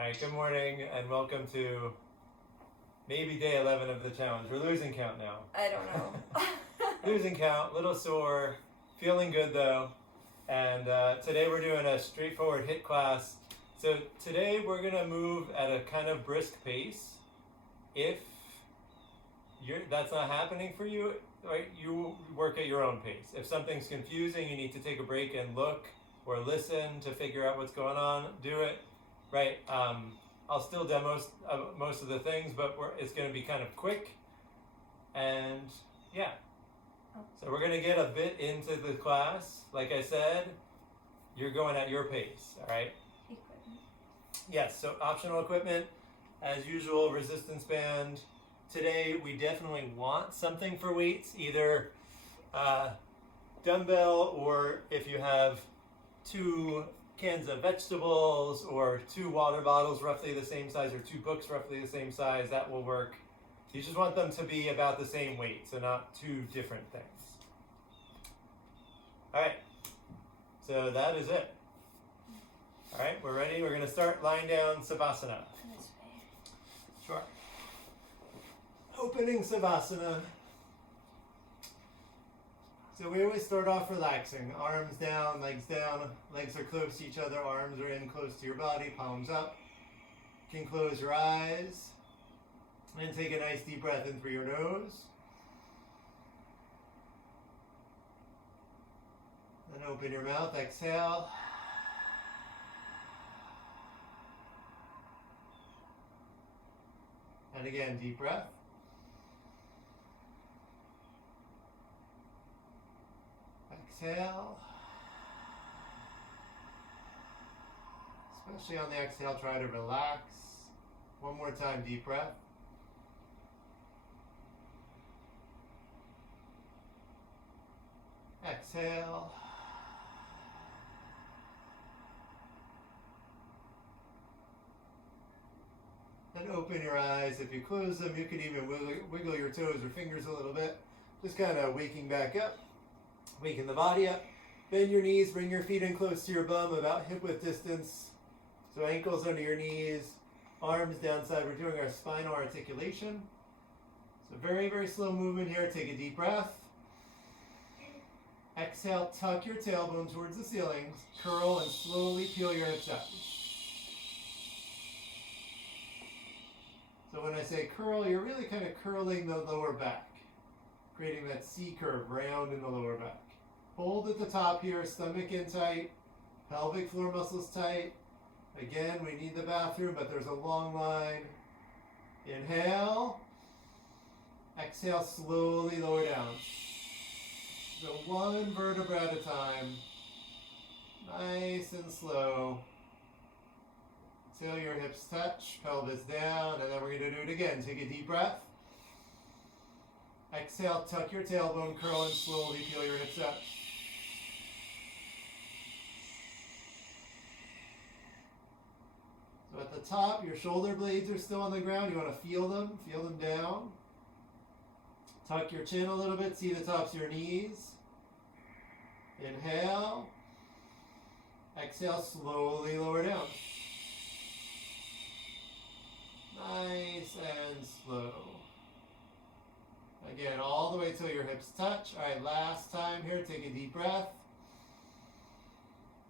All right, good morning and welcome to maybe day 11 of the challenge. We're losing count now. I don't know. Losing count, little sore, feeling good though. And today we're doing a straightforward HIIT class. So today we're gonna move at a kind of brisk pace. If that's not happening for you, right, you work at your own pace. If something's confusing, you need to take a break and look or listen to figure out what's going on, do it. Right, I'll still demo most of the things, but it's going to be kind of quick, and yeah. So we're going to get a bit into the class. Like I said, you're going at your pace, all right? Equipment. Yes, so optional equipment, as usual, resistance band. Today, we definitely want something for weights, either dumbbell, or if you have 2 cans of vegetables or 2 water bottles roughly the same size, or 2 books roughly the same size, that will work. You just want them to be about the same weight, so not 2 different things. All right, so that is it. All right, we're ready. We're going to start lying down Savasana. Sure. Opening Savasana. So we always start off relaxing. Arms down, legs are close to each other, arms are in close to your body, palms up. You can close your eyes and take a nice deep breath in through your nose. Then open your mouth, exhale. And again, deep breath. Exhale. Especially on the exhale, try to relax. One more time, deep breath. Exhale. Then open your eyes. If you close them, you can even wiggle your toes or fingers a little bit. Just kind of waking back up. Waking the body up. Bend your knees, bring your feet in close to your bum, about hip width distance. So ankles under your knees, arms downside. We're doing our spinal articulation. So very, very slow movement here. Take a deep breath. Exhale, tuck your tailbone towards the ceiling. Curl and slowly peel your hips up. So when I say curl, you're really kind of curling the lower back, creating that C curve, round in the lower back. Hold at the top here, stomach in tight, pelvic floor muscles tight. Again, we need the bathroom, but there's a long line. Inhale. Exhale, slowly lower down. So 1 vertebra at a time. Nice and slow. Till your hips touch, pelvis down, and then we're going to do it again. Take a deep breath. Exhale, tuck your tailbone, curl, and slowly peel your hips up. So at the top, your shoulder blades are still on the ground. You want to feel them down. Tuck your chin a little bit, see the tops of your knees. Inhale. Exhale, slowly lower down. Nice and slow. Again, all the way till your hips touch. All right, last time here, take a deep breath.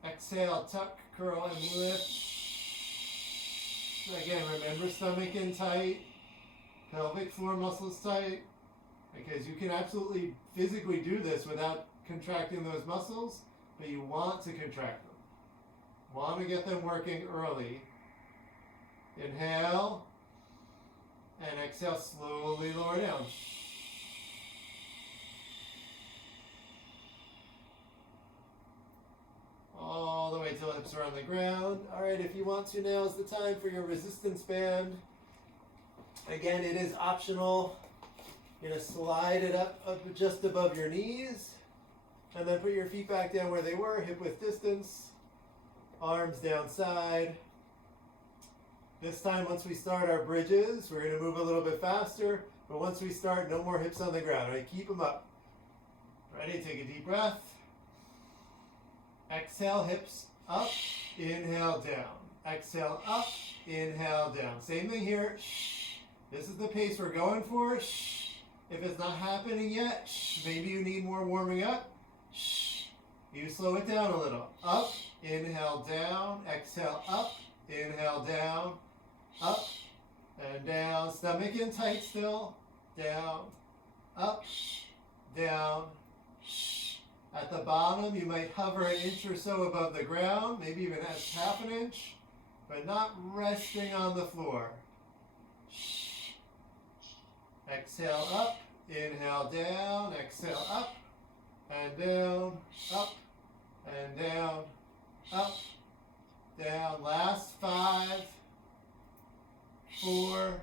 Exhale, tuck, curl, and lift. Again, remember stomach in tight, pelvic floor muscles tight, because you can absolutely physically do this without contracting those muscles, but you want to contract them. Want to get them working early. Inhale, and exhale, slowly lower down. All the way till hips are on the ground. All right, if you want to, now is the time for your resistance band. Again, it is optional. You're going to slide it up just above your knees, and then put your feet back down where they were, hip width distance, arms down side. This time, once we start our bridges, we're going to move a little bit faster, but once we start, no more hips on the ground. Right? Keep them up. Ready? Take a deep breath. Exhale, hips up. Inhale, down. exhale up, inhale down. Same thing here. This is the pace we're going for. If it's not happening yet, maybe you need more warming up. You slow it down a little. Up, inhale down, exhale up, inhale down, up and down. Stomach in tight still. Down, up, down. At the bottom, you might hover an inch or so above the ground, maybe even half an inch, but not resting on the floor. Exhale up, inhale down, exhale up and down, up and down, up, down. Last 5, 4,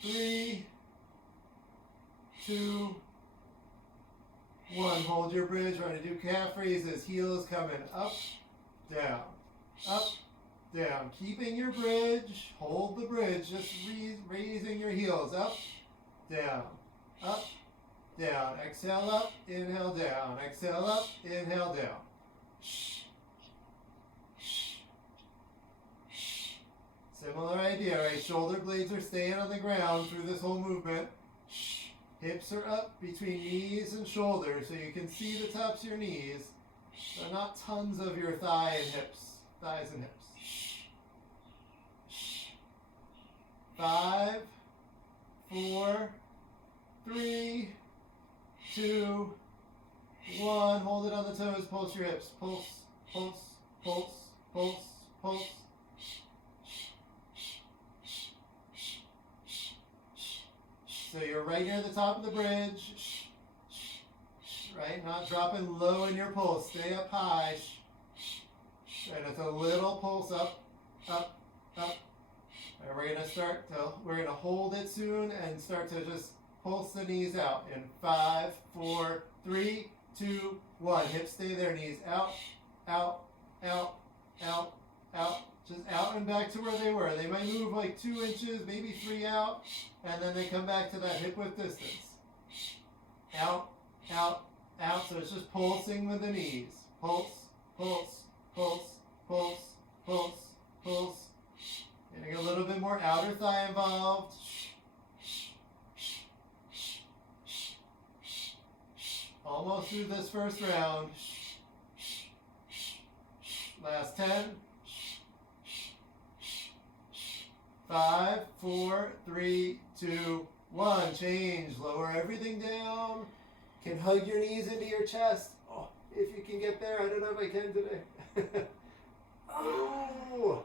3, 2, 1. Hold your bridge. We're going to do calf raises. Heels coming up, down, up, down. Keeping your bridge. Hold the bridge. Just raising your heels up, down, up, down. Exhale up, inhale down. Exhale up, inhale down. Similar idea, right? Shoulder blades are staying on the ground through this whole movement. Hips are up between knees and shoulders, so you can see the tops of your knees, but not tons of your thighs and hips. 5, 4, 3, 2, 1. Hold it on the toes, pulse your hips. Pulse, pulse, pulse, pulse, pulse. So you're right near the top of the bridge, right? Not dropping low in your pulse. Stay up high. And it's a little pulse up, up, up. And we're going to hold it soon and start to just pulse the knees out in 5, 4, 3, 2, 1. Hips stay there, knees out, out, out, out, out. Just out and back to where they were. They might move like 2 inches, maybe 3 out, and then they come back to that hip width distance. Out, out, out. So it's just pulsing with the knees. Pulse, pulse, pulse, pulse, pulse, pulse. Getting a little bit more outer thigh involved. Almost through this first round. Last 10. 5, 4, 3, 2, 1. Change. Lower everything down. Can hug your knees into your chest. Oh, if you can get there. I don't know if I can today. Oh.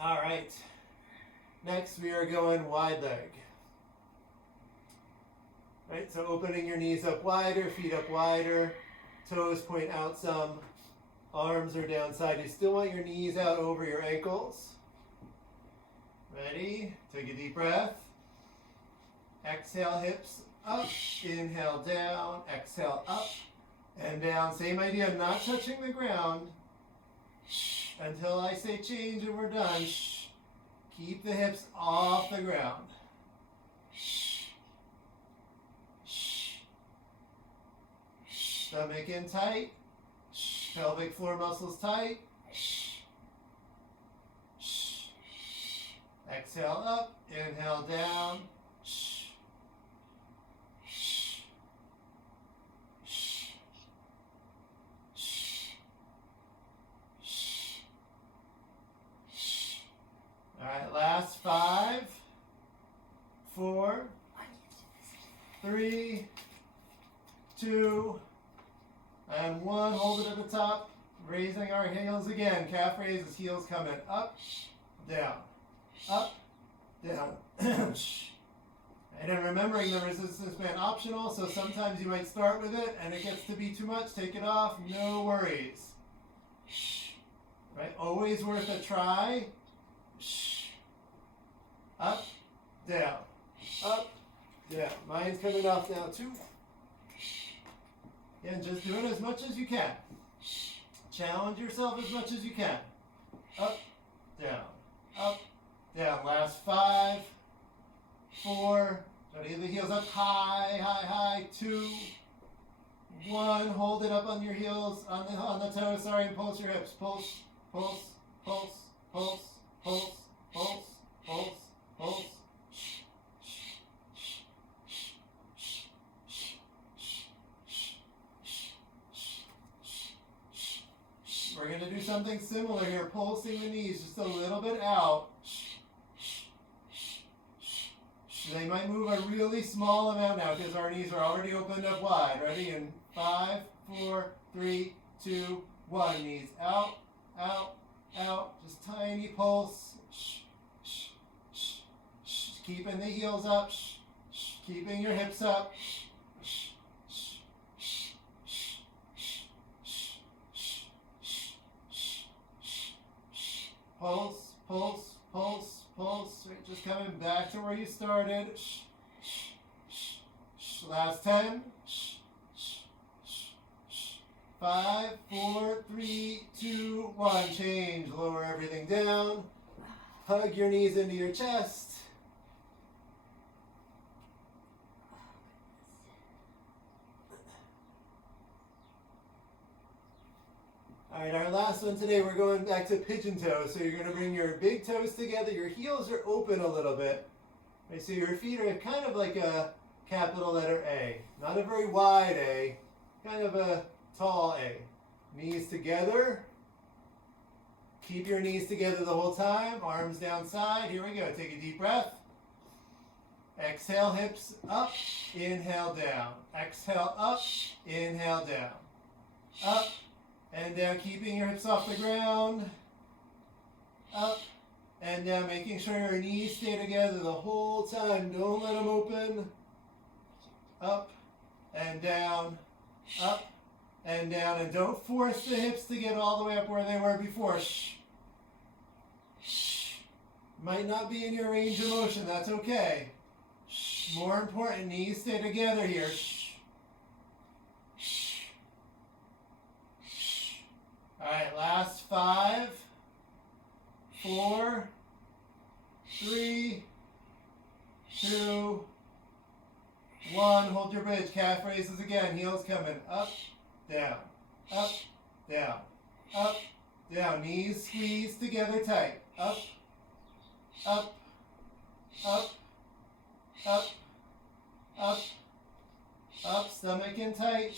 All right. Next, we are going wide leg. Right, so opening your knees up wider, feet up wider, toes point out some. Arms are down side. You still want your knees out over your ankles. Ready? Take a deep breath. Exhale, hips up. Inhale, down. Exhale, up and down. Same idea, not touching the ground until I say change and we're done. Keep the hips off the ground. Stomach in tight. Pelvic floor muscles tight. Exhale up, inhale down. All right, last 5, 4, 3, 2, and 1. Hold it at the top. Raising our heels again. Calf raises, heels coming up, down, up, down. And then remembering the resistance band optional, so sometimes you might start with it and it gets to be too much. Take it off, no worries. Right? Always worth a try. Up, down, up, down. Mine's coming off now too. Again, just do it as much as you can. Challenge yourself as much as you can. Up, down, up, down. Last 5, 4. Try to get the heels up high, high, high. 2, 1. Hold it up on your heels, on the toes, sorry, and pulse your hips. Pulse, pulse, pulse, pulse, pulse, pulse, pulse, pulse. We're going to do something similar here, pulsing the knees just a little bit out. They might move a really small amount now because our knees are already opened up wide. Ready? In 5, 4, 3, 2, 1. Knees out, out, out. Just tiny pulse. Keeping the heels up. Keeping your hips up. Pulse, pulse, pulse, pulse. Right, just coming back to where you started. Last 10. 5, 4, 3, 2, 1. Change. Lower everything down. Hug your knees into your chest. All right, our last one today, we're going back to pigeon toes. So you're going to bring your big toes together. Your heels are open a little bit. Right, so your feet are kind of like a capital letter A. Not a very wide A, kind of a tall A. Knees together. Keep your knees together the whole time. Arms down side. Here we go. Take a deep breath. Exhale, hips up. Inhale, down. Exhale, up. Inhale, down. Up. And down, keeping your hips off the ground. Up and down, making sure your knees stay together the whole time. Don't let them open. Up and down, up and down. And don't force the hips to get all the way up where they were before. Might not be in your range of motion, that's okay. More important, knees stay together here. All right, last 5, 4, 3, 2, 1. Hold your bridge. Calf raises again. Heels coming up, down, up, down, up, down. Knees squeeze together tight. Up, up, up, up, up, up. Stomach in tight.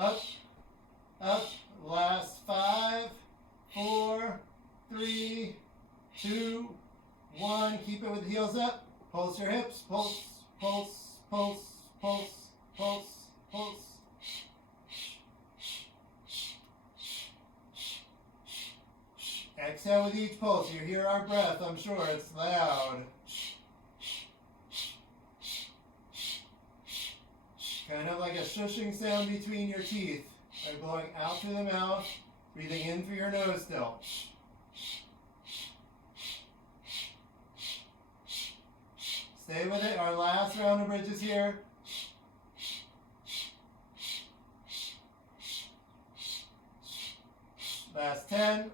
Up, up, last 5, 4, 3, 2, 1. Keep it with the heels up. Pulse your hips. Pulse, pulse, pulse, pulse, pulse, pulse. Exhale with each pulse. You hear our breath. I'm sure it's loud. Kind of like a shushing sound between your teeth. By blowing out through the mouth, breathing in through your nose still. Stay with it. Our last round of bridges here. Last 10.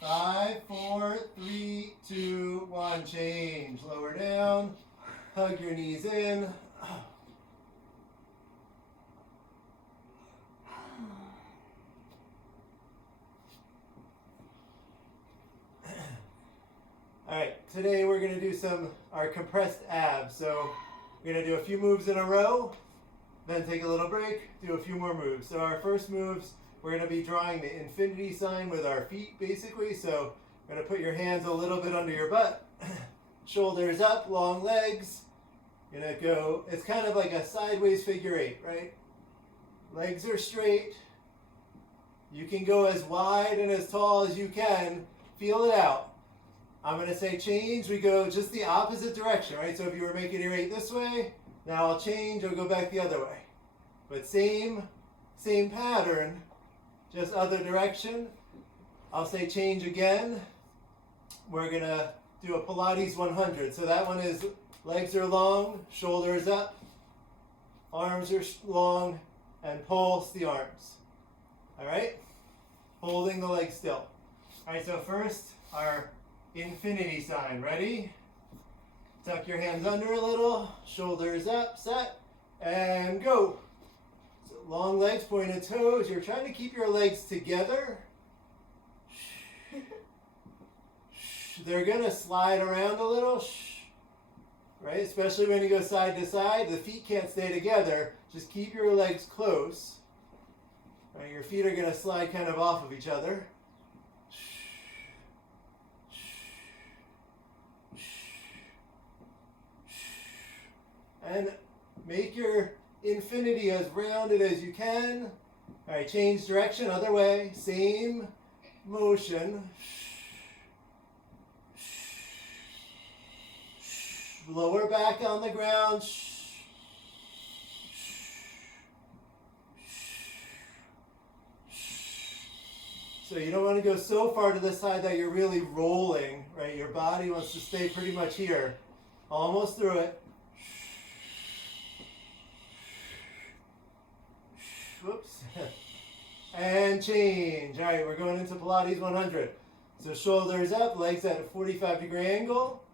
5, 4, 3, 2, 1. Change. Lower down. Hug your knees in. All right, today we're going to do our compressed abs. So we're going to do a few moves in a row, then take a little break, do a few more moves. So our first moves, we're going to be drawing the infinity sign with our feet basically. So we're going to put your hands a little bit under your butt. Shoulders up, long legs. You're gonna go, it's kind of like a sideways figure 8, right? Legs are straight. You can go as wide and as tall as you can. Feel it out. I'm gonna say change. We go just the opposite direction, right? So if you were making your 8 this way, now I'll change, I'll go back the other way. But same pattern, just other direction. I'll say change again. We're gonna do a Pilates 100. So that one is legs are long, shoulders up, arms are long, and pulse the arms. All right? holding the leg still. All right, so first, our infinity sign. Ready? Tuck your hands under a little, shoulders up, set, and go. So long legs, pointed toes. You're trying to keep your legs together. They're going to slide around a little, right? Especially when you go side to side. The feet can't stay together. Just keep your legs close. Right, your feet are going to slide kind of off of each other. And make your infinity as rounded as you can. All right, change direction, other way, same motion. Lower back on the ground. So you don't want to go so far to the side that you're really rolling, right? Your body wants to stay pretty much here. Almost through it. Whoops. And change. All right, we're going into Pilates 100. So shoulders up, legs at a 45-degree angle.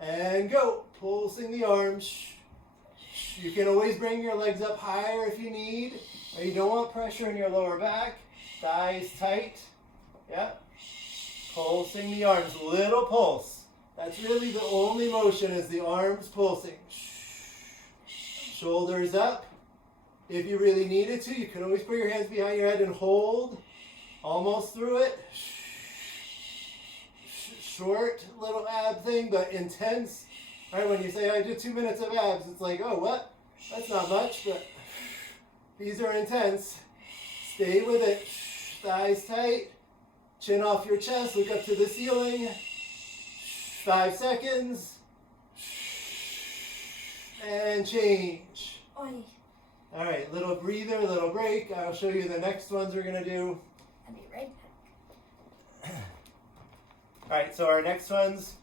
And go. Pulsing the arms. You can always bring your legs up higher if you need. You don't want pressure in your lower back. Thighs tight. Yeah. Pulsing the arms. Little pulse. That's really the only motion is the arms pulsing. Shoulders up. If you really needed to, you could always put your hands behind your head and hold. Almost through it. Short little ab thing, but intense. Right, when you say I did 2 minutes of abs, it's like, oh, what? That's not much, but these are intense. Stay with it. Thighs tight. Chin off your chest. Look up to the ceiling. 5 seconds. And change. Oi. All right, little breather, little break. I'll show you the next ones we're going to do. I'll be right back. All right, so our next ones,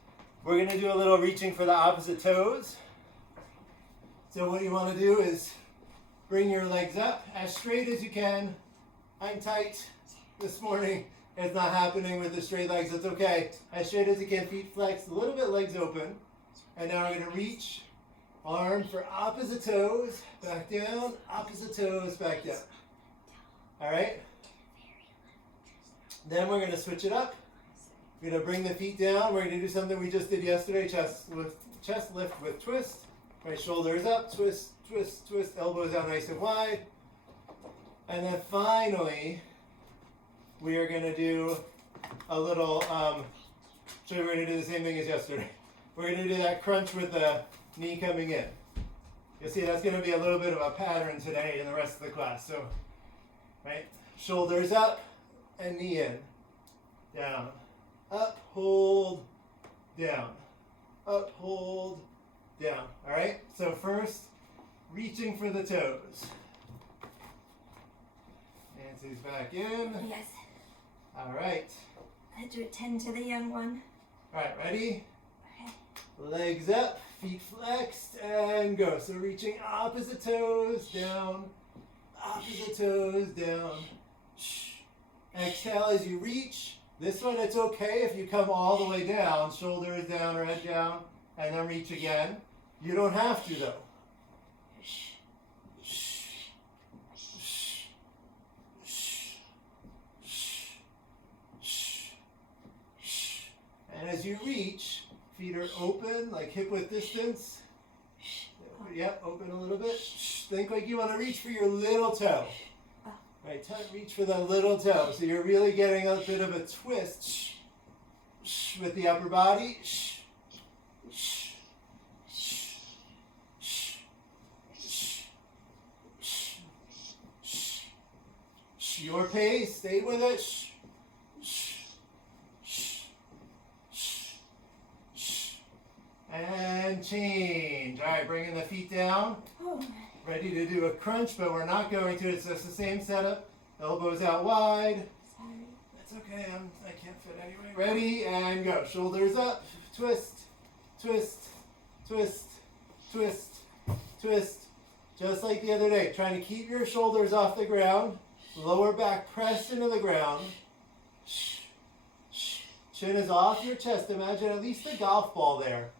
we're going to do a little reaching for the opposite toes. So what you want to do is bring your legs up as straight as you can. I'm tight this morning. It's not happening with the straight legs. It's okay. As straight as you can, feet flexed, a little bit legs open. And now we're going to reach. Arm for opposite toes, back down, opposite toes, back down. All right? Then we're going to switch it up. We're going to bring the feet down. We're going to do something we just did yesterday, chest lift with twist. Right, shoulders up, twist, twist, twist, elbows out nice and wide. And then finally, we are going to do a little, so we're going to do the same thing as yesterday. We're going to do that crunch with the knee coming in. You'll see that's going to be a little bit of a pattern today in the rest of the class. So, right, shoulders up and knee in. Down. Up, hold, down. Up, hold, down. All right? So first, reaching for the toes. Nancy's back in. Yes. All right. I had to attend to the young one. All right, ready? Okay. Legs up, feet flexed, and go. So reaching opposite toes, down, opposite toes, down. Exhale as you reach. This one, it's okay if you come all the way down, shoulders down or head down, and then reach again. You don't have to, though. And as you reach, feet are open, like hip width distance. Yep, open a little bit. Think like you want to reach for your little toe. Right, reach for the little toe. So you're really getting a bit of a twist with the upper body. Your pace, stay with it. And change. All right, bringing the feet down. Ready to do a crunch, but we're not going to. It's just the same setup. Elbows out wide. Sorry. That's okay. I can't fit anyway. Ready and go. Shoulders up. Twist, twist, twist, twist, twist. Just like the other day. Trying to keep your shoulders off the ground. Lower back pressed into the ground. Chin is off your chest. Imagine at least a golf ball there.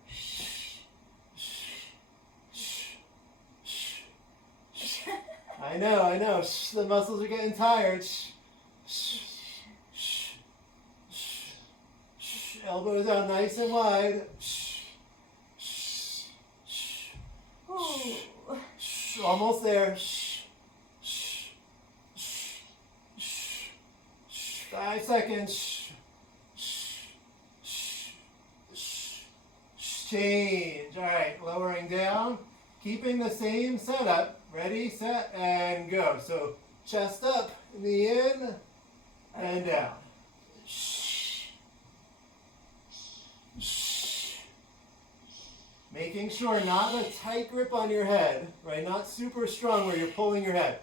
I know. The muscles are getting tired. Elbows out nice and wide. Ooh. Almost there. 5 seconds. Change. All right, lowering down. Keeping the same setup. Ready, set, and go. So chest up, knee in, and down. Making sure not a tight grip on your head, right? Not super strong where you're pulling your head.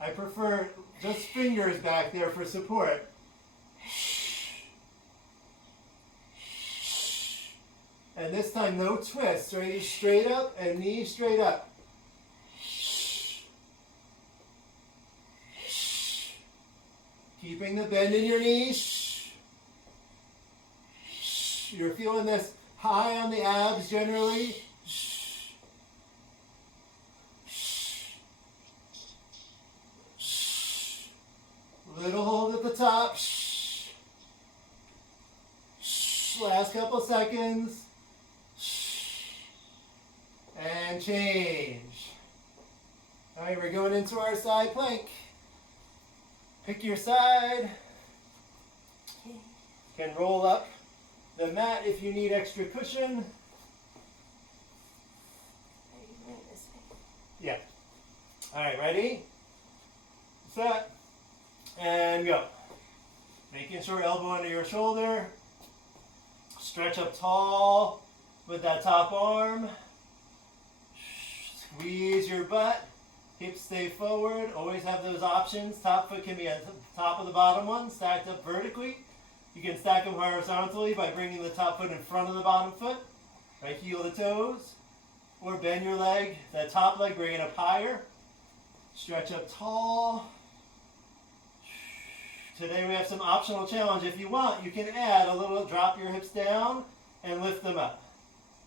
I prefer just fingers back there for support. And this time, no twists, right? Straight up and knee straight up. Keeping the bend in your knees. You're feeling this high on the abs generally. Little hold at the top. Last couple seconds. And change. All right, we're going into our side plank. Pick your side. You can roll up the mat if you need extra cushion. Yeah. All right, ready? Set. And go. Making sure elbow under your shoulder. Stretch up tall with that top arm. Squeeze your butt. Hips stay forward. Always have those options. Top foot can be on top of the bottom one, stacked up vertically. You can stack them horizontally by bringing the top foot in front of the bottom foot. Right heel to toes. Or bend your leg, that top leg, bring it up higher. Stretch up tall. Today we have some optional challenge. If you want, you can add a little, drop your hips down and lift them up.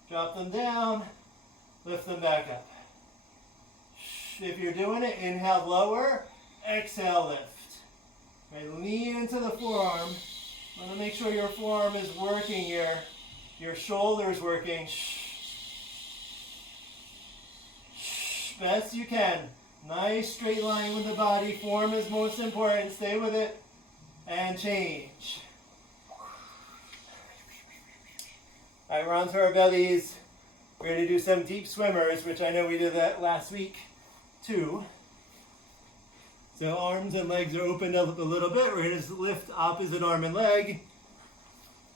Drop them down, lift them back up. If you're doing it, inhale lower, exhale lift. Right, lean into the forearm. Want to make sure your forearm is working here. Your shoulder's working. Best you can. Nice straight line with the body. Form is most important. Stay with it. And change. All right, we're onto our bellies. We're going to do some deep swimmers, which I know we did that last week too. So arms and legs are opened up a little bit. We're going to just lift opposite arm and leg.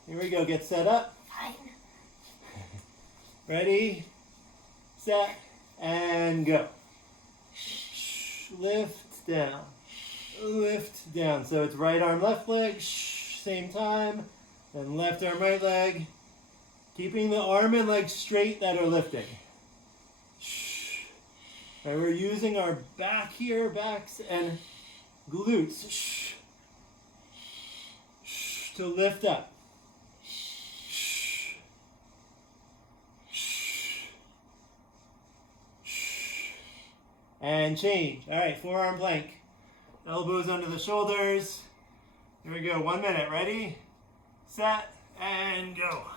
Here we go. Get set up. Fine. Ready, set, and go. Lift down. Lift down. So it's right arm, left leg, same time. Then left arm, right leg. Keeping the arm and leg straight that are lifting. Right, we're using our back here, backs and glutes to lift up. And change. All right, forearm plank. Elbows under the shoulders. Here we go. 1 minute. Ready, set, and go.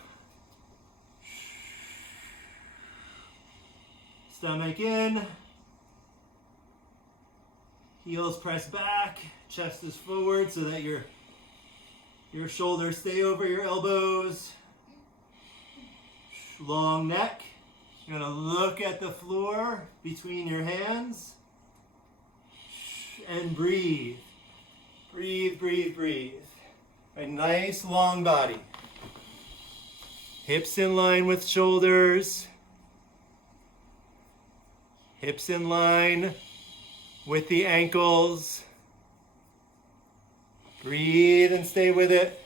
Stomach in. Heels press back. Chest is forward so that your shoulders stay over your elbows. Long neck. You're going to look at the floor between your hands. And breathe. Breathe, breathe, breathe. A nice long body. Hips in line with shoulders. Hips in line with the ankles. Breathe and stay with it.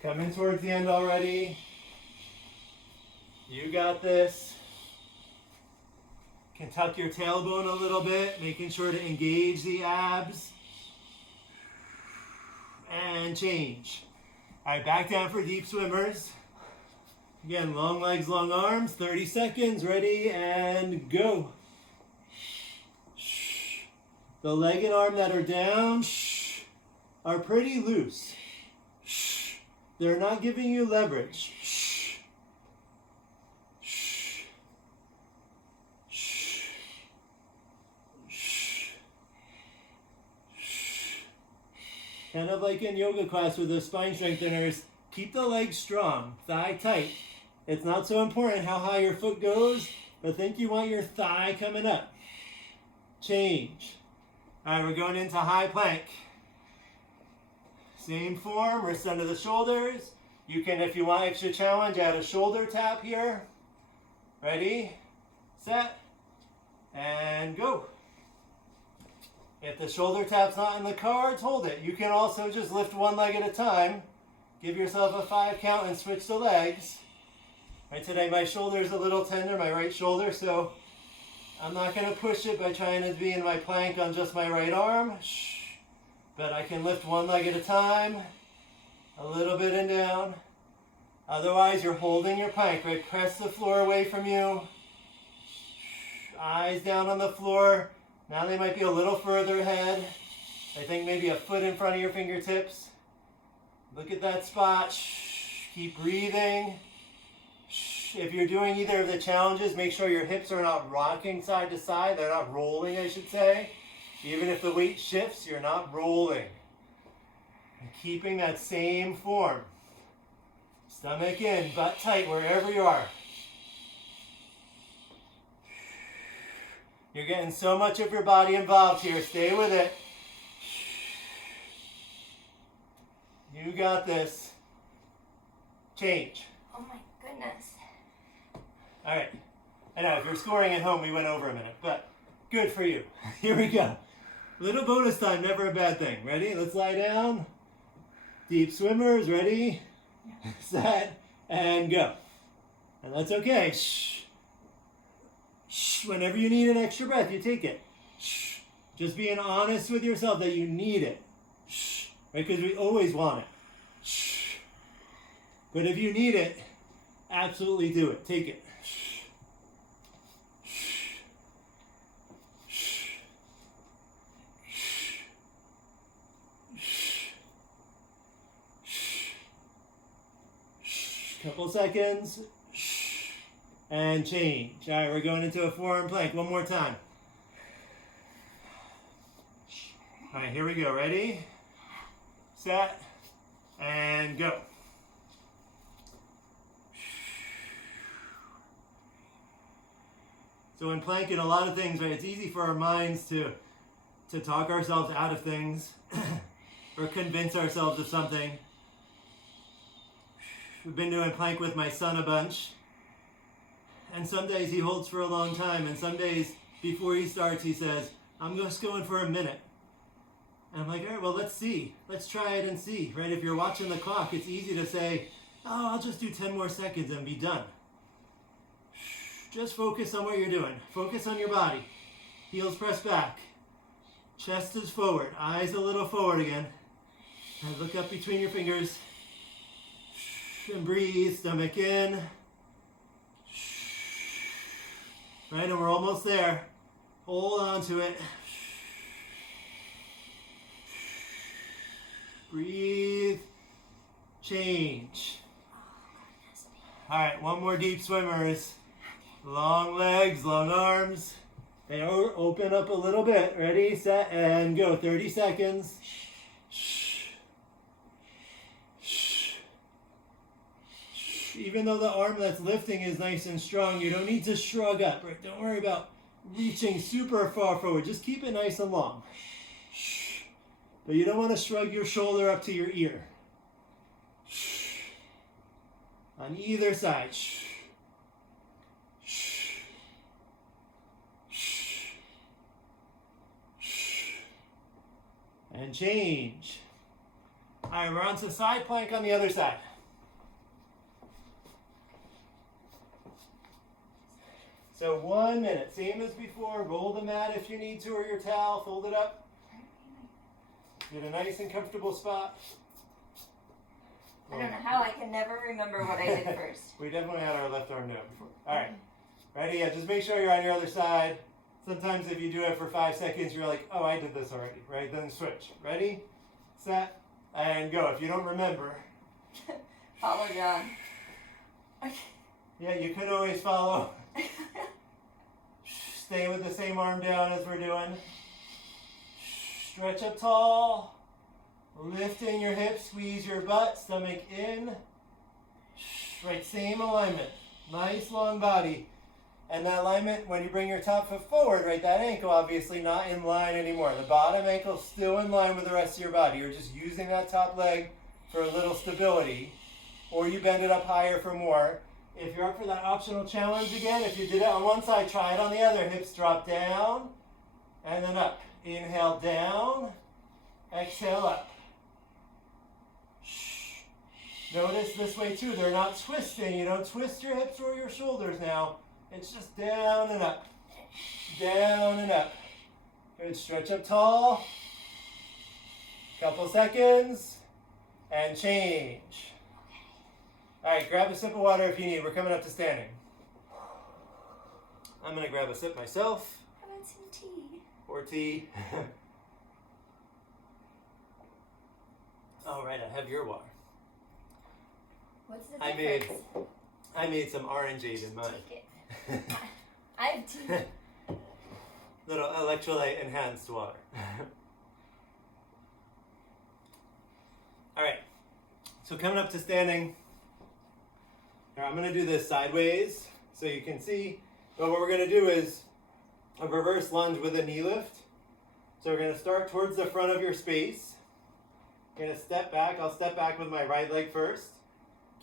Coming towards the end already. You got this. You can tuck your tailbone a little bit, making sure to engage the abs. and change. All right, back down for deep swimmers. Again, long legs, long arms, 30 seconds, ready, and go. The leg and arm that are down are pretty loose. They're not giving you leverage. Kind of like in yoga class with the spine strengtheners, keep the legs strong, thigh tight. It's not so important how high your foot goes, but think you want your thigh coming up. Change. All right, we're going into high plank. Same form, wrists under the shoulders. You can, if you want extra challenge, add a shoulder tap here. Ready, set, and go. If the shoulder tap's not in the cards, hold it. You can also just lift one leg at a time. Give yourself a 5 count and switch the legs. Right, today my shoulder is a little tender, my right shoulder, so I'm not going to push it by trying to be in my plank on just my right arm. But I can lift one leg at a time, a little bit and down. Otherwise, you're holding your plank, right? Press the floor away from you. Eyes down on the floor. Now they might be a little further ahead. I think maybe a foot in front of your fingertips. Look at that spot. Keep breathing. If you're doing either of the challenges, make sure your hips are not rocking side to side. They're not rolling, I should say. Even if the weight shifts, you're not rolling. And keeping that same form. Stomach in, butt tight, wherever you are. You're getting so much of your body involved here. Stay with it. You got this. Change. Oh my goodness. All right. I know, if you're scoring at home, we went over a minute, but good for you. Here we go. Little bonus time, never a bad thing. Ready? Let's lie down. Deep swimmers, ready, set, and go. And that's okay. Shh. Shh. Whenever you need an extra breath, you take it. Shh. Just being honest with yourself that you need it. Shh. Right? Because we always want it. Shh. But if you need it, absolutely do it. Take it. Couple seconds, and change. All right, we're going into a forearm plank. One more time. All right, here we go. Ready, set, and go. So in planking, a lot of things, right? It's easy for our minds to talk ourselves out of things or convince ourselves of something. We've been doing plank with my son a bunch. And some days he holds for a long time. And some days before he starts, he says, I'm just going for a minute. And I'm like, all right, well, let's see. Let's try it and see, right? If you're watching the clock, it's easy to say, oh, I'll just do 10 more seconds and be done. Just focus on what you're doing. Focus on your body. Heels press back. Chest is forward. Eyes a little forward again. And look up between your fingers. And breathe, stomach in. Right, and we're almost there. Hold on to it. Breathe. Change. All right, one more deep swimmers. Long legs, long arms. And open up a little bit. Ready, set, and go. 30 seconds. Even though the arm that's lifting is nice and strong, you don't need to shrug up, right? Don't worry about reaching super far forward. Just keep it nice and long. But you don't want to shrug your shoulder up to your ear. On either side. And change. All right, we're on to side plank on the other side. So 1 minute, same as before. Roll the mat if you need to, or your towel, fold it up. Get a nice and comfortable spot. I don't know how I can never remember what I did first. We definitely had our left arm down before. All right. Ready? Yeah, just make sure you're on your other side. Sometimes if you do it for 5 seconds, you're like, oh, I did this already, right? Then switch. Ready, set, and go. If you don't remember. Follow John. Yeah, you could always follow. Stay with the same arm down as we're doing. Stretch up tall. Lifting your hips, squeeze your butt, stomach in. Right, same alignment. Nice long body. And that alignment, when you bring your top foot forward, right, that ankle obviously not in line anymore. The bottom ankle still in line with the rest of your body. You're just using that top leg for a little stability, or you bend it up higher for more. If you're up for that optional challenge again, if you did it on one side, try it on the other. Hips drop down and then up. Inhale down, exhale up. Notice this way too, they're not twisting. You don't twist your hips or your shoulders now. It's just down and up. Down and up. Good, stretch up tall. Couple seconds. And change. All right, grab a sip of water if you need. We're coming up to standing. I'm gonna grab a sip myself. How about some tea? Or tea. All right, I have your water. What's the difference? I made some orangeade in mine. Take it. I have tea. Little electrolyte enhanced water. All right, so coming up to standing. Now I'm gonna do this sideways so you can see, but what we're gonna do is a reverse lunge with a knee lift. So we're gonna start towards the front of your space. You're gonna step back. I'll step back with my right leg first.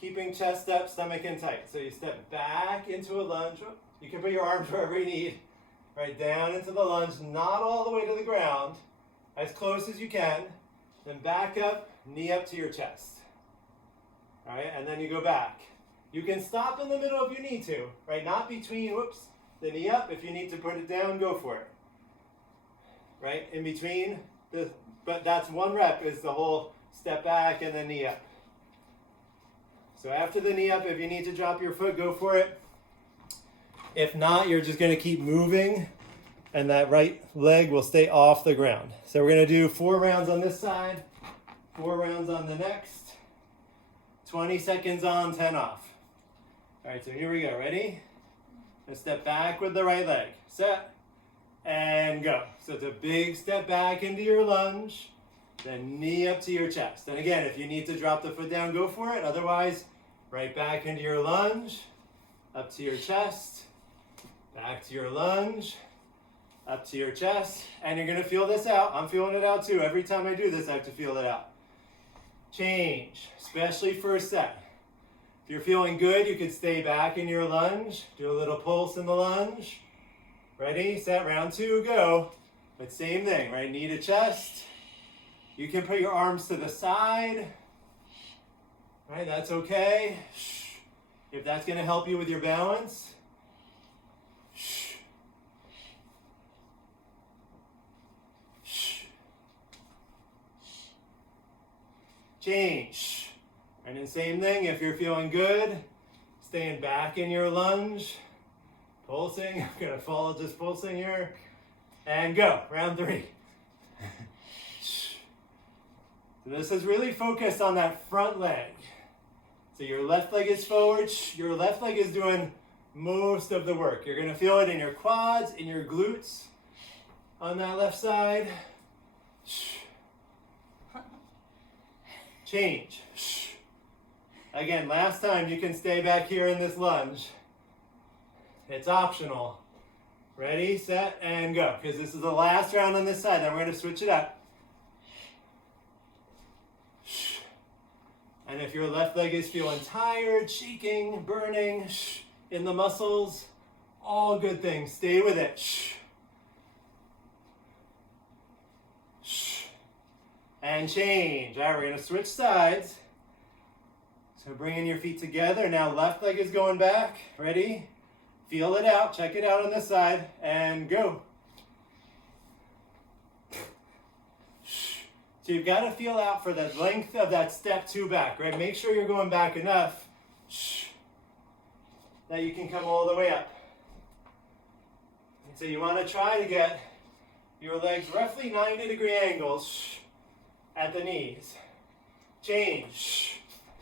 Keeping chest up, stomach in tight. So you step back into a lunge. You can put your arms wherever you need. Right down into the lunge, not all the way to the ground. As close as you can. Then back up, knee up to your chest. All right, and then you go back. You can stop in the middle if you need to. Right, not between, the knee up. If you need to put it down, go for it. Right, in between. But that's one rep is the whole step back and then knee up. So after the knee up, if you need to drop your foot, go for it. If not, you're just gonna keep moving and that right leg will stay off the ground. So we're gonna do 4 rounds on this side, 4 rounds on the next, 20 seconds on, 10 off. All right, so here we go, ready? Let's step back with the right leg, set, and go. So it's a big step back into your lunge, then knee up to your chest. And again, if you need to drop the foot down, go for it. Otherwise, right back into your lunge, up to your chest, back to your lunge, up to your chest. And you're gonna feel this out. I'm feeling it out too. Every time I do this, I have to feel it out. Change, especially for a set. If you're feeling good, you could stay back in your lunge, do a little pulse in the lunge. Ready, set, round 2, go. But same thing, right? Knee to chest. You can put your arms to the side. Right, that's okay. If that's gonna help you with your balance. Change. And then same thing, if you're feeling good, staying back in your lunge, pulsing, I'm gonna follow just pulsing here, and go, round 3. So this is really focused on that front leg. So your left leg is forward, your left leg is doing most of the work. You're gonna feel it in your quads, in your glutes, on that left side. Change. Again, last time you can stay back here in this lunge. It's optional. Ready, set, and go. Because this is the last round on this side. Then we're going to switch it up. And if your left leg is feeling tired, shaking, burning in the muscles, all good things. Stay with it. And change. All right, we're going to switch sides. So bringing your feet together. Now left leg is going back. Ready? Feel it out. Check it out on this side. And go. So you've got to feel out for the length of that step 2 back, right? Make sure you're going back enough that you can come all the way up. And so you want to try to get your legs roughly 90-degree angles at the knees. Change.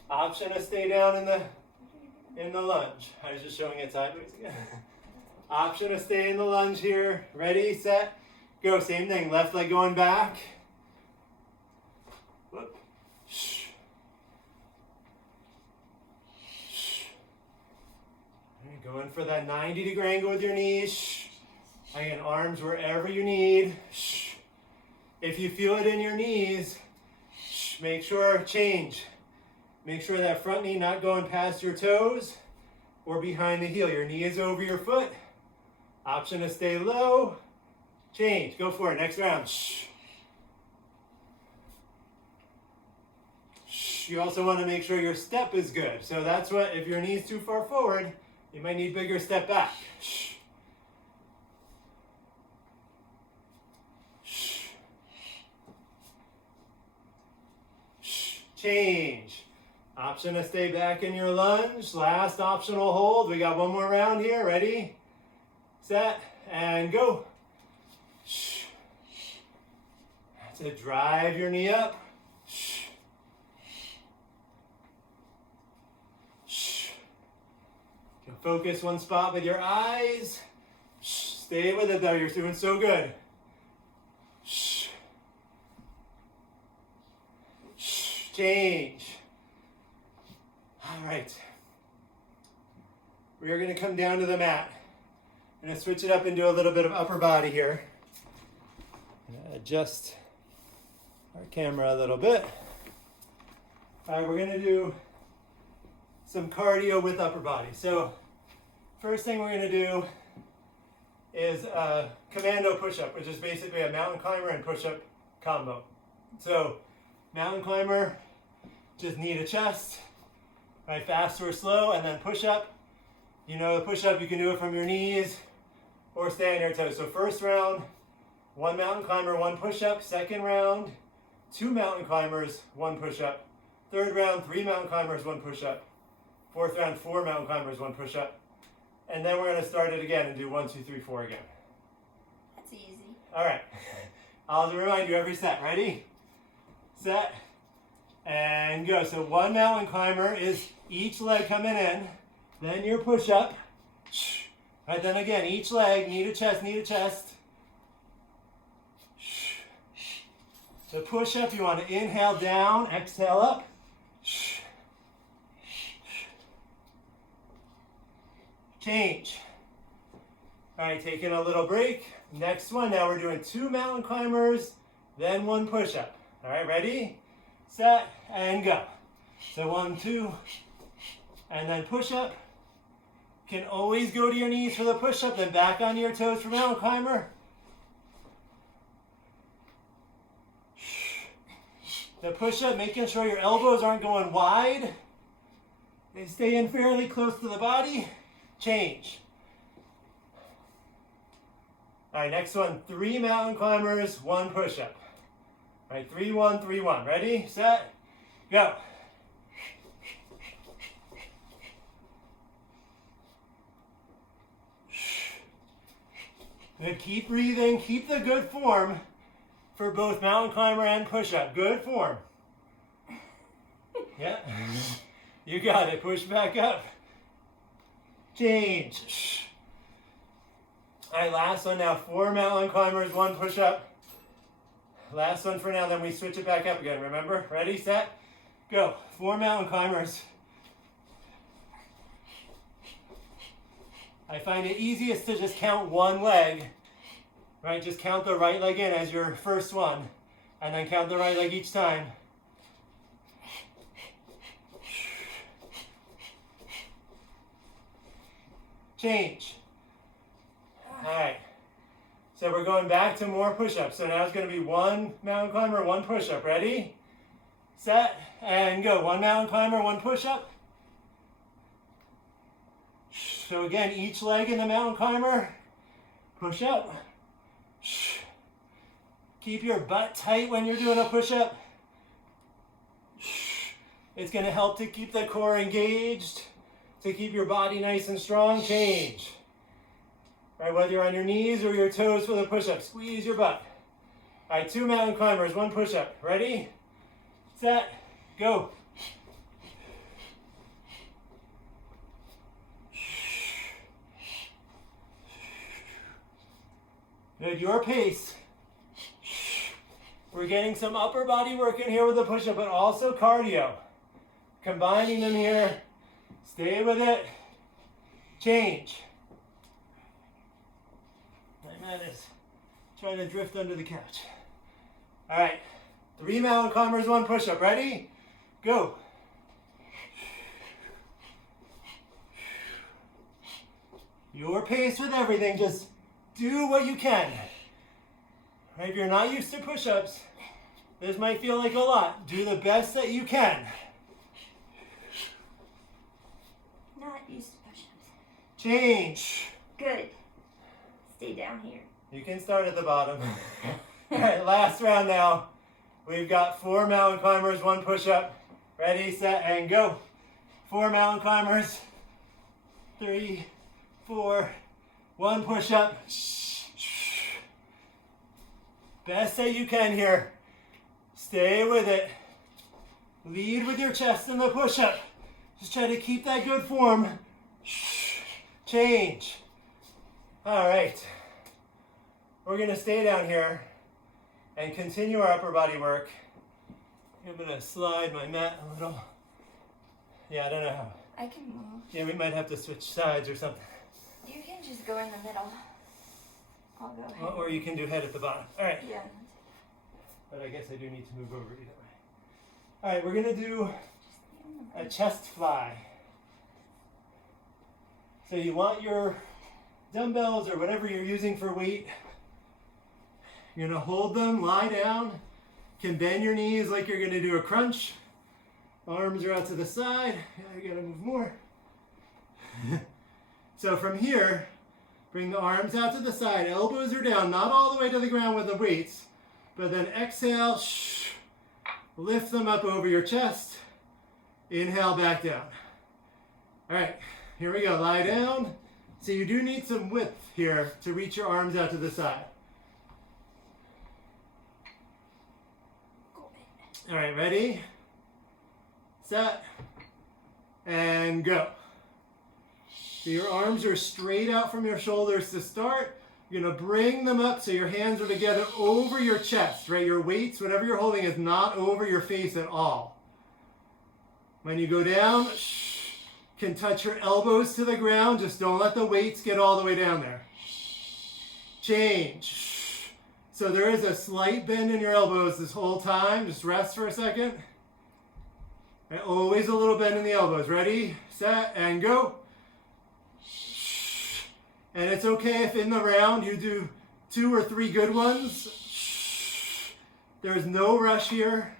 Option to stay down in the lunge. I was just showing it sideways again. Option to stay in the lunge here. Ready, set, go. Same thing. Left leg going back. Whoop. Go in for that 90-degree angle with your knees. Again, arms wherever you need. If you feel it in your knees, make sure, change. Make sure that front knee not going past your toes or behind the heel. Your knee is over your foot. Option to stay low. Change. Go for it. Next round. You also want to make sure your step is good. So that's what, if your knee's too far forward, you might need bigger step back. Change. Option to stay back in your lunge. Last optional hold. We got one more round here. Ready, set, and go. To drive your knee up. Focus one spot with your eyes. Stay with it though, you're doing so good. Change. All right. We are going to come down to the mat. I'm going to switch it up and do a little bit of upper body here. Adjust our camera a little bit. All right, we're going to do some cardio with upper body. So first thing we're going to do is a Commando Push Up, which is basically a mountain climber and push up combo. So mountain climber, just knee to chest, right, fast or slow, and then push up. You know the push up, you can do it from your knees or stay on your toes. So first round, 1 mountain climber, 1 push up. Second round, 2 mountain climbers, 1 push up. Third round, 3 mountain climbers, 1 push up. Fourth round, 4 mountain climbers, 1 push up. And then we're going to start it again and do 1, 2, 3, 4 again. That's easy. All right. I'll remind you every set. Ready, set, and go. So 1 mountain climber is each leg coming in, then your push up. Right, then again, each leg, knee to chest, knee to chest. The push up, you want to inhale down, exhale up. Change. All right, taking a little break. Next one, now we're doing 2 mountain climbers, then 1 push up. All right, ready, set, and go. So 1, 2, and then push up. Can always go to your knees for the push up, then back onto your toes for mountain climber. The push up, making sure your elbows aren't going wide. They stay in fairly close to the body. Change. All right, next one, 3 mountain climbers, 1 push up. All right, 3, 1, 3, 1. Ready, set, go. Good, keep breathing, keep the good form for both mountain climber and push up. Good form. Yeah, you got it. Push back up. Change. All right, last one now. 4 mountain climbers, 1 push up. Last one for now, then we switch it back up again. Remember? Ready, set, go. 4 mountain climbers. I find it easiest to just count 1 leg, right? Just count the right leg in as your first one, and then count the right leg each time. Change. All right. So we're going back to more push-ups. So now it's going to be 1 mountain climber, 1 push-up. Ready, set, and go. 1 mountain climber, 1 push-up. So again, each leg in the mountain climber, push up. Keep your butt tight when you're doing a push-up. It's going to help to keep the core engaged, to keep your body nice and strong. Change. All right, whether you're on your knees or your toes for the push-up, squeeze your butt. All right, 2 mountain climbers, 1 push-up. Ready, set, go. Good, your pace. We're getting some upper body work in here with the push-up, but also cardio. Combining them here. Stay with it. Change. My man is trying to drift under the couch. All right, 3 mountain climbers, 1 push-up. Ready? Go. Your pace with everything. Just do what you can. Right, if you're not used to push-ups, this might feel like a lot. Do the best that you can. Not used to push-ups. Change. Good. Stay down here. You can start at the bottom. All right, last round now. We've got 4 mountain climbers, 1 push-up. Ready, set, and go. 4 mountain climbers. 3, 4, 1 push-up. Best that you can here. Stay with it. Lead with your chest in the push-up. Just try to keep that good form. Change. All right. We're going to stay down here and continue our upper body work. I'm going to slide my mat a little. Yeah, I don't know how. I can move. Yeah, we might have to switch sides or something. You can just go in the middle. I'll go ahead. Or you can do head at the bottom. All right. Yeah. But I guess I do need to move over either way. All right, we're going to do a chest fly. So you want your dumbbells or whatever you're using for weight. You're going to hold them, lie down. Can bend your knees like you're going to do a crunch. Arms are out to the side. Yeah, you got to move more. So from here, bring the arms out to the side. Elbows are down, not all the way to the ground with the weights. But then exhale, lift them up over your chest. Inhale, back down. All right, here we go. Lie down. So you do need some width here to reach your arms out to the side. All right, ready, set, and go. So your arms are straight out from your shoulders to start. You're going to bring them up so your hands are together over your chest, right? Your weights, whatever you're holding, is not over your face at all. When you go down, can touch your elbows to the ground. Just don't let the weights get all the way down there. Change. So there is a slight bend in your elbows this whole time. Just rest for a second. And always a little bend in the elbows. Ready, set, and go. And it's okay if in the round you do 2 or 3 good ones. There's no rush here.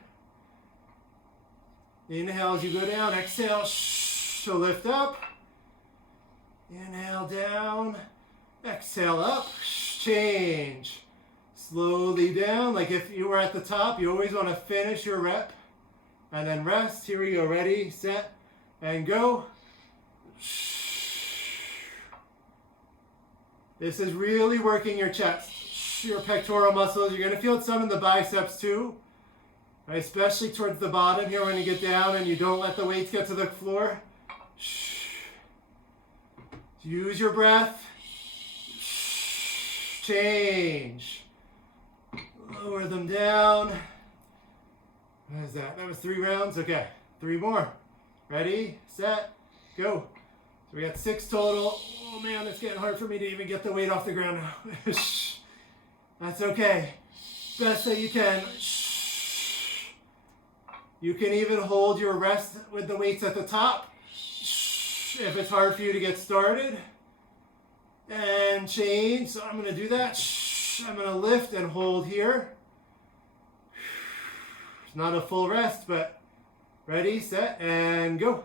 Inhale as you go down. Exhale. So lift up. Inhale down. Exhale up. Change. Slowly down. Like if you were at the top, you always want to finish your rep. And then rest. Here we go. Ready, set, and go. This is really working your chest, your pectoral muscles. You're going to feel some in the biceps too, right? Especially towards the bottom here when you get down and you don't let the weights get to the floor. Use your breath. Change. Lower them down. What is that? That was 3 rounds? Okay, 3 more. Ready, set, go. So we got 6 total. Oh man, it's getting hard for me to even get the weight off the ground now. That's okay. Best that you can. You can even hold your rest with the weights at the top if it's hard for you to get started. And change. So I'm going to do that. I'm going to lift and hold here. It's not a full rest, but ready, set, and go.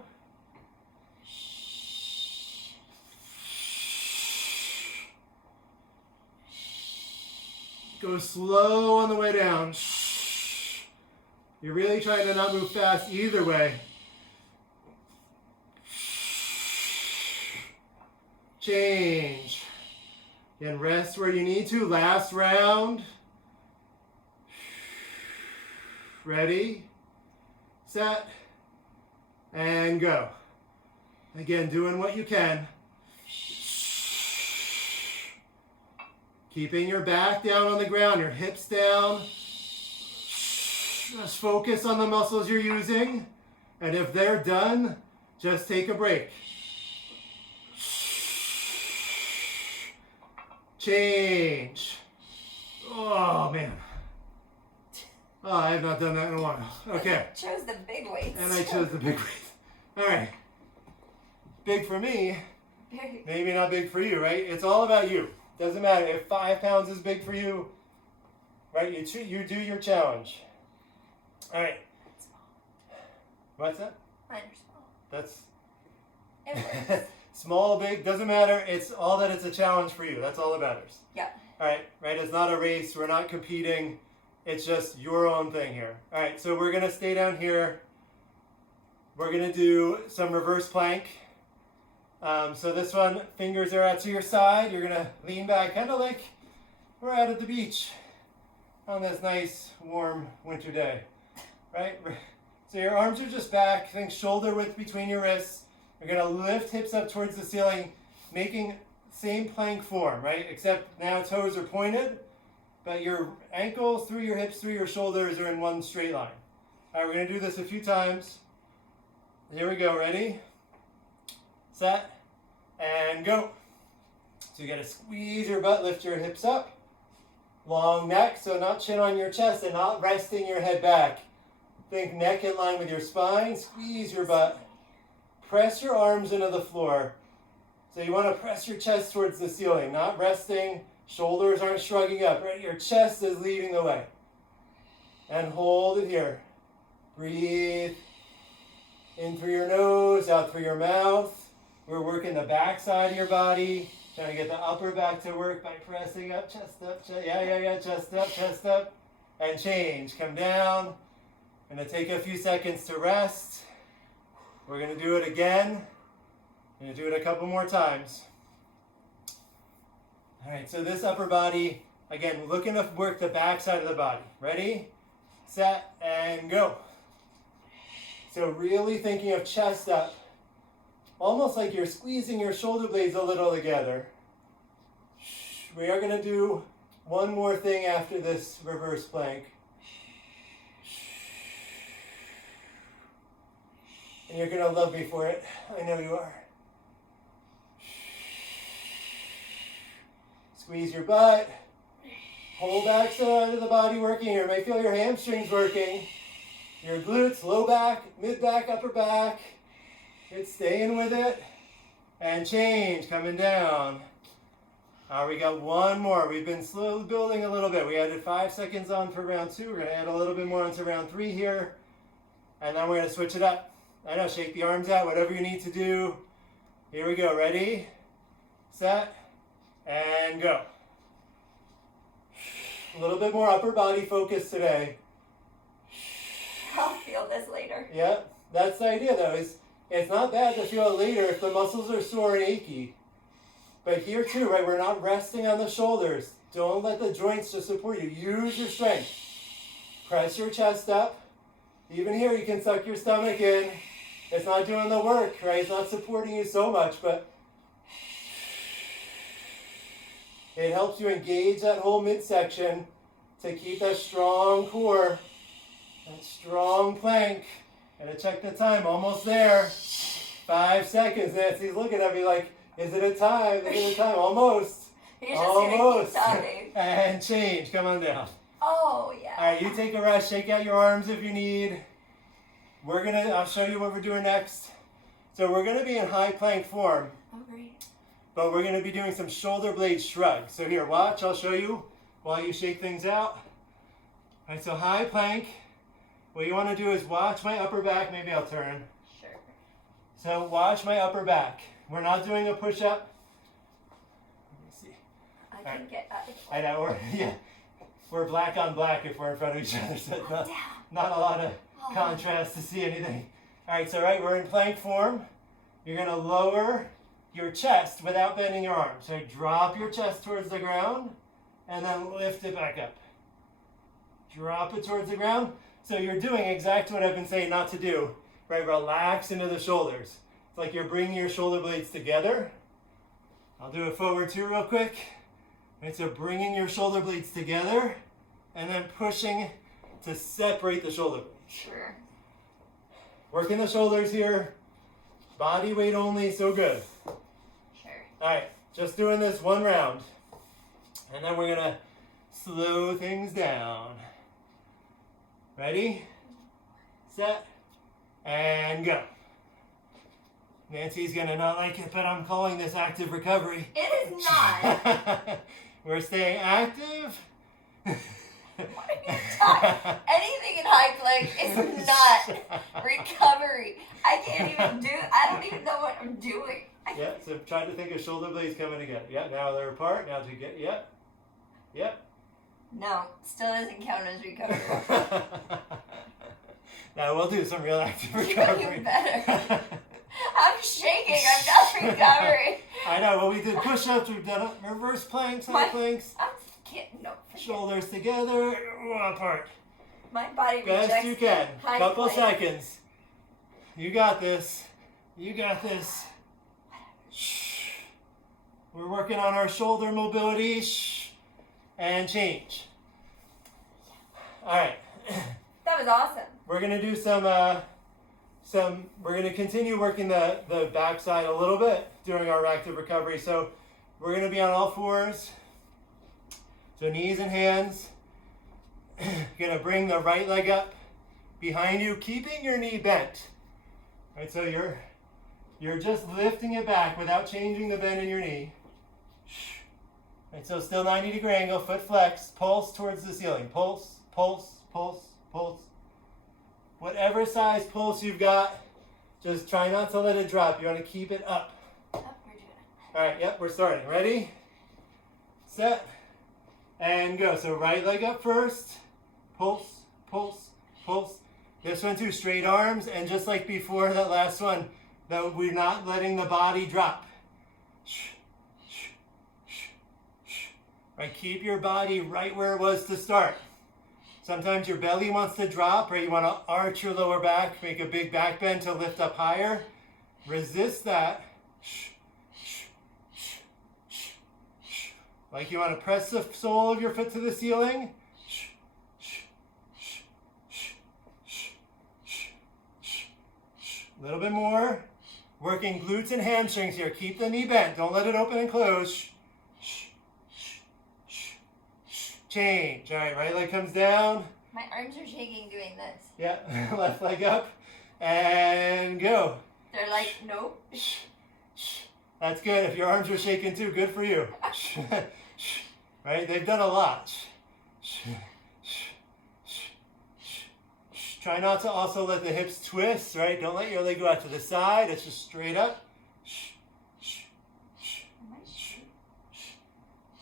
Go slow on the way down. You're really trying to not move fast either way. Change. And rest where you need to. Last round. Ready, set, and go. Again, doing what you can. Keeping your back down on the ground, your hips down. Just focus on the muscles you're using. And if they're done, just take a break. Change. Oh, man. Oh, I have not done that in a while. Okay. I chose the big weights. And I chose the big weights. All right. Big for me, maybe not big for you, right? It's all about you. Doesn't matter if 5 pounds is big for you, right? You do your challenge. All right. What's that? Mine are small. That's It works. small, big, doesn't matter. It's all that it's a challenge for you. That's all that matters. Yeah. All right, right? It's not a race. We're not competing. It's just your own thing here. All right, so we're gonna stay down here. We're gonna do some reverse plank. So this one, fingers are out to your side. You're gonna lean back, kind of like we're out at the beach on this nice, warm winter day, right? So your arms are just back. Think shoulder width between your wrists. You're gonna lift hips up towards the ceiling, making same plank form, right? Except now toes are pointed, but your ankles through your hips, through your shoulders are in one straight line. All right, we're gonna do this a few times. Here we go, ready? Set, and go. So you gotta squeeze your butt, lift your hips up. Long neck, so not chin on your chest and not resting your head back. Think neck in line with your spine, squeeze your butt. Press your arms into the floor. So you wanna press your chest towards the ceiling, not resting. Shoulders aren't shrugging up, right? Your chest is leading the way. And hold it here. Breathe in through your nose, out through your mouth. We're working the back side of your body, trying to get the upper back to work by pressing up, chest up, chest up, and change. Come down. I'm gonna take a few seconds to rest. We're gonna do it again. I'm gonna do it a couple more times. All right, so this upper body, again, looking to work the back side of the body. Ready, set, and go. So really thinking of chest up, almost like you're squeezing your shoulder blades a little together. We are gonna do one more thing after this reverse plank. And you're gonna love me for it. I know you are. Squeeze your butt. Whole back side of the body working here. You may feel your hamstrings working. Your glutes, low back, mid back, upper back. It's staying with it. And change, coming down. We got one more. We've been slowly building a little bit. We added 5 seconds on for round 2. We're gonna add a little bit more onto round 3 here. And then we're gonna switch it up. I know, shake the arms out, whatever you need to do. Here we go, ready, set, and go. A little bit more upper body focus today. I'll feel this later. Yep, that's the idea though, is it's not bad to feel it later if the muscles are sore and achy. But here too, right, we're not resting on the shoulders. Don't let the joints just support you. Use your strength. Press your chest up. Even here, you can suck your stomach in. It's not doing the work, right? It's not supporting you so much, but it helps you engage that whole midsection to keep that strong core, that strong plank. Gotta check the time, almost there. 5 seconds. Nancy's looking at me like, is it a time? Is it a time? Almost. You're just Almost. gonna keep talking. And change, come on down. Oh, yeah. All right, you take a rest, shake out your arms if you need. I'll show you what we're doing next. So we're gonna be in high plank form, Oh, great. but we're gonna be doing some shoulder blade shrugs. So here, watch, I'll show you while you shake things out. All right, so high plank. What you wanna do is watch my upper back, maybe I'll turn. Sure. So watch my upper back. We're not doing a push-up. Let me see. I can get out of I know, yeah. we're black on black if we're in front of each other, so it's not a lot of contrast to see anything. All right, so we're in plank form. You're gonna lower your chest without bending your arms. So drop your chest towards the ground and then lift it back up. Drop it towards the ground. So you're doing exactly what I've been saying not to do, right? Relax into the shoulders. It's like you're bringing your shoulder blades together. I'll do it forward too real quick. Right, so bringing your shoulder blades together and then pushing to separate the shoulder blades. Sure. Working the shoulders here. Body weight only, so good. Sure. All right, just doing this one round. And then we're gonna slow things down. Ready, set, and go. Nancy's gonna not like it, but I'm calling this active recovery. It is not. We're staying active. What are you talking? Anything in high plank is not recovery. I don't even know what I'm doing. Yeah, so try to think of shoulder blades coming together. Yeah, now they're apart. Now to get, yep. No, still doesn't count as recovery. Now we'll do some real active recovery. You better. I'm shaking. I'm not recovering. I know. Well, we did push-ups. We've done reverse planks, high planks. Shoulders together, apart. My body rejects. Best you can. Couple plank. seconds. You got this. You got this. Shh. We're working on our shoulder mobility. Shh. And change. All right. That was awesome. We're gonna do we're gonna continue working the backside a little bit during our active recovery. So we're gonna be on all fours. So knees and hands. Gonna bring the right leg up behind you, keeping your knee bent. All right, so you're just lifting it back without changing the bend in your knee. Right, so still 90-degree angle, foot flex, pulse towards the ceiling. Pulse, pulse, pulse, pulse. Whatever size pulse you've got, just try not to let it drop. You want to keep it up. Oh, we're doing it. All right, yep, we're starting. Ready, set, and go. So right leg up first. Pulse, pulse, pulse. This one too, straight arms. And just like before, that last one, that we're not letting the body drop. Right, keep your body right where it was to start. Sometimes your belly wants to drop, or you want to arch your lower back, make a big back bend to lift up higher. Resist that. Like you want to press the sole of your foot to the ceiling. A little bit more. Working glutes and hamstrings here. Keep the knee bent. Don't let it open and close. Change. All right, right leg comes down. My arms are shaking doing this. Yeah, left leg up and go. They're like, nope. That's good. If your arms are shaking too, good for you. Right, they've done a lot. Try not to also let the hips twist, right? Don't let your leg go out to the side. It's just straight up.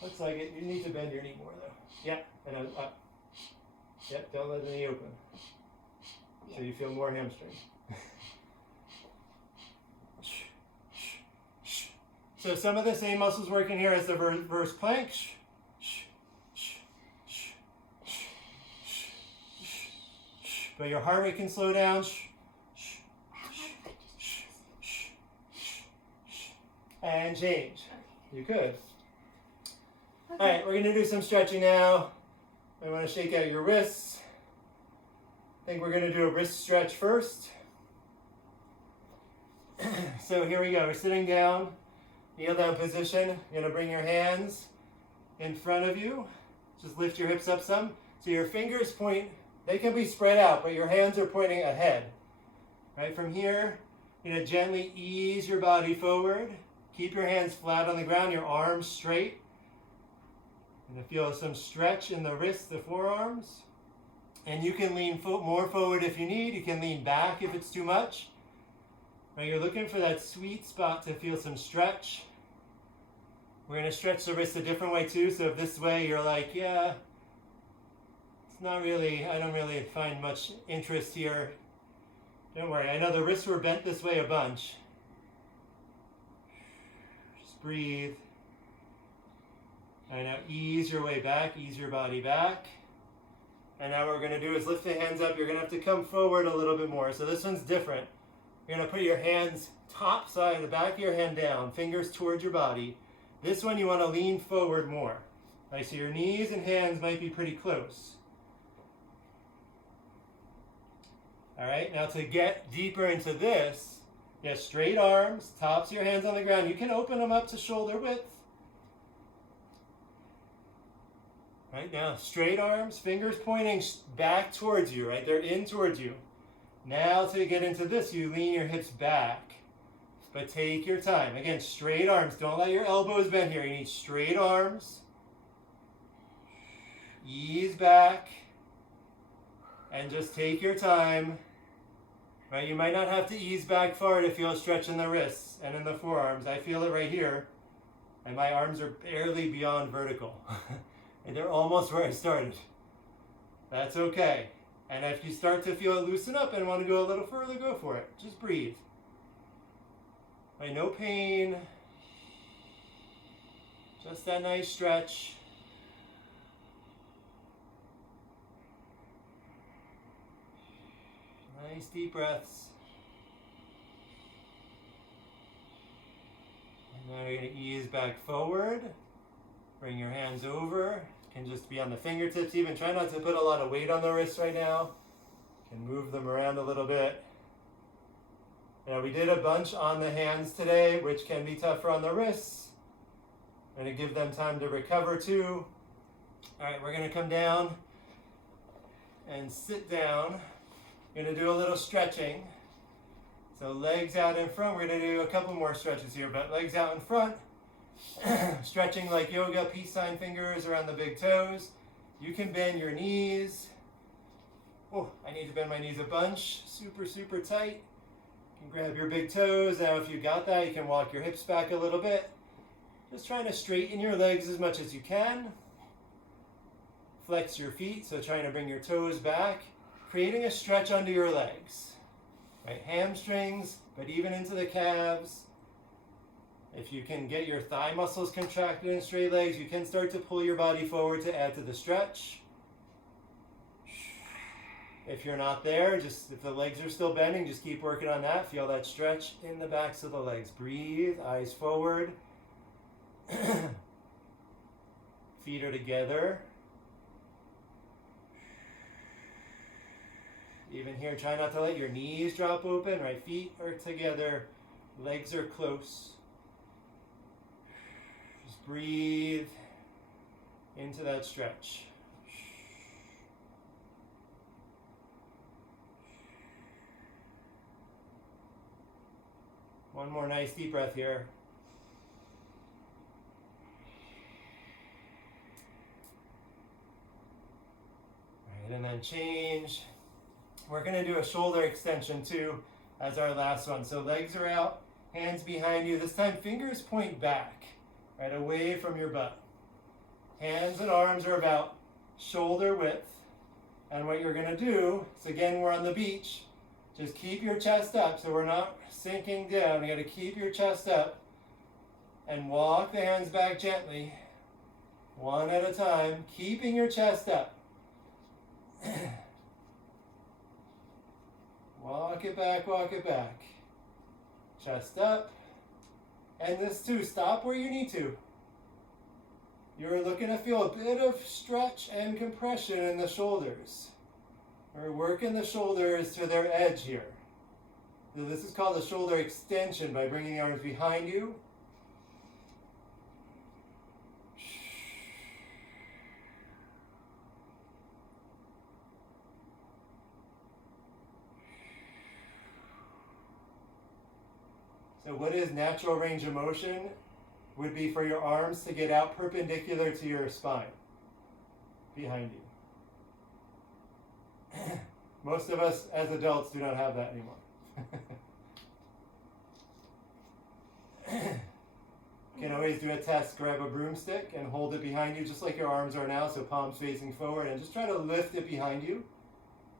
Looks like it. You need to bend your knee more though. Yeah, and up. Yep, don't let the knee open. So you feel more hamstring. So some of the same muscles working here as the reverse plank. But your heart rate can slow down. And change. You could. All right, we're going to do some stretching now. I want to shake out your wrists. I think we're going to do a wrist stretch first. So here we go. We're sitting down, kneel down position. You're going to bring your hands in front of you. Just lift your hips up some. So your fingers point, they can be spread out, but your hands are pointing ahead. Right from here, you're going to gently ease your body forward. Keep your hands flat on the ground, your arms straight. And feel some stretch in the wrists, the forearms. And you can lean more forward if you need. You can lean back if it's too much. Right, you're looking for that sweet spot to feel some stretch. We're going to stretch the wrists a different way too. So if this way you're like, yeah, It's not really, I don't really find much interest here. Don't worry, I know the wrists were bent this way a bunch. Just breathe. And now ease your way back, ease your body back. And now what we're going to do is lift the hands up. You're going to have to come forward a little bit more. So this one's different. You're going to put your hands top side, the back of your hand down, fingers towards your body. This one you want to lean forward more. Right, so your knees and hands might be pretty close. All right, now to get deeper into this, you have straight arms, tops of your hands on the ground. You can open them up to shoulder width. Right now, straight arms, fingers pointing back towards you, right? They're in towards you. Now to get into this, you lean your hips back, but take your time. Again, straight arms. Don't let your elbows bend here. You need straight arms. Ease back, and just take your time. Right? You might not have to ease back far to feel a stretch in the wrists and in the forearms. I feel it right here, and my arms are barely beyond vertical. And they're almost where I started. That's okay. And if you start to feel it loosen up and want to go a little further, go for it. Just breathe. Right, no pain. Just that nice stretch. Nice deep breaths. And now you're going to ease back forward. Bring your hands over. Can just be on the fingertips even. Try not to put a lot of weight on the wrists right now. Can move them around a little bit. Now we did a bunch on the hands today, which can be tougher on the wrists. I'm going to give them time to recover too. All right, we're going to come down and sit down. We're going to do a little stretching. So legs out in front. We're going to do a couple more stretches here, but legs out in front. Stretching like yoga, peace sign fingers around the big toes. You can bend your knees. Oh, I need to bend my knees a bunch. Super, super tight. You can grab your big toes. Now if you got that, you can walk your hips back a little bit. Just trying to straighten your legs as much as you can. Flex your feet, so trying to bring your toes back. Creating a stretch under your legs. Right, hamstrings, but even into the calves. If you can get your thigh muscles contracted in straight legs, you can start to pull your body forward to add to the stretch. If you're not there, just if the legs are still bending, just keep working on that. Feel that stretch in the backs of the legs. Breathe, eyes forward. Feet are together. Even here, try not to let your knees drop open, right? Feet are together, legs are close. Just breathe into that stretch. One more nice deep breath here. All right, and then change. We're going to do a shoulder extension too as our last one. So legs are out, hands behind you. This time fingers point back, right away from your butt. Hands and arms are about shoulder width. And what you're going to do is, again, we're on the beach. Just keep your chest up so we're not sinking down. You got to keep your chest up and walk the hands back gently, one at a time, keeping your chest up. Walk it back, walk it back. Chest up. And this too, stop where you need to. You're looking to feel a bit of stretch and compression in the shoulders. We're working the shoulders to their edge here. So this is called a shoulder extension by bringing the arms behind you. So what is natural range of motion would be for your arms to get out perpendicular to your spine, behind you. Most of us as adults do not have that anymore. You can always do a test, grab a broomstick and hold it behind you just like your arms are now, so palms facing forward, and just try to lift it behind you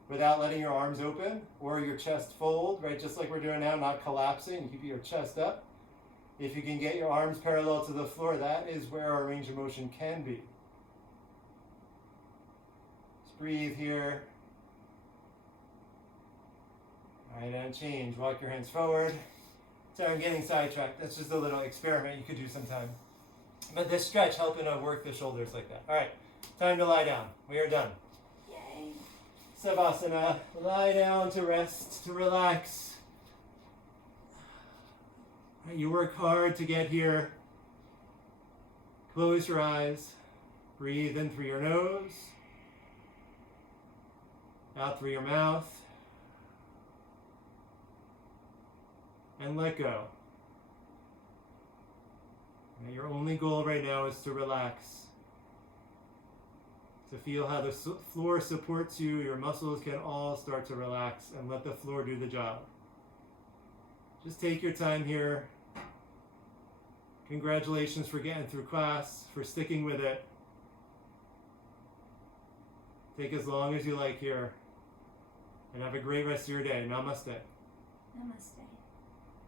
without letting your arms open or your chest fold, right? Just like we're doing now, not collapsing. You keep your chest up. If you can get your arms parallel to the floor, that is where our range of motion can be. Just breathe here. All right, and change. Walk your hands forward. Sorry, I'm getting sidetracked. That's just a little experiment you could do sometime. But this stretch helping to work the shoulders like that. All right, time to lie down. We are done. Yay. Savasana. Lie down to rest, to relax. All right, you work hard to get here. Close your eyes. Breathe in through your nose. Out through your mouth. And let go. Now your only goal right now is to relax. To feel how the floor supports you. Your muscles can all start to relax and let the floor do the job. Just take your time here. Congratulations for getting through class, for sticking with it. Take as long as you like here. And have a great rest of your day. Namaste. Namaste.